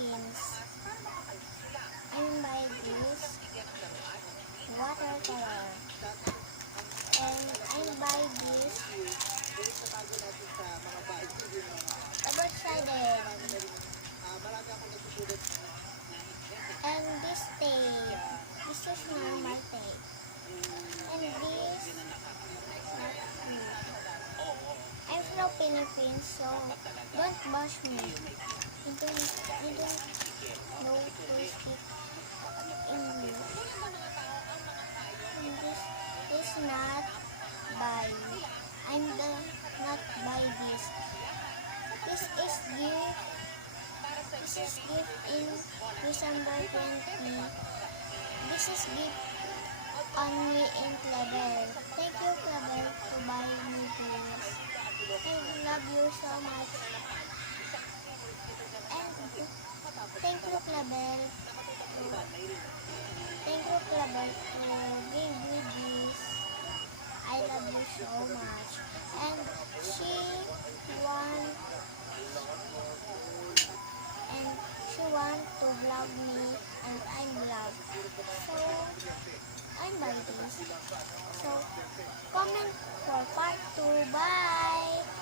Philippines. I'm by this watercolor. And I'm by this double-sided. And this tape. This is normal tape. And this not glue. I'm from Philippines, so don't bash me. I don't know to speak English. And this is not buy. Not buy this. This is gift. This is gift in December 20. This is gift only in Clever. Thank you, Clever, to buy me this. I love you so much. And thank you, Clever. Thank you, Clever, to give me this. I love you so much. And she want to vlog me, and I vlog. So I'm by this. So comment for part 2. Bye.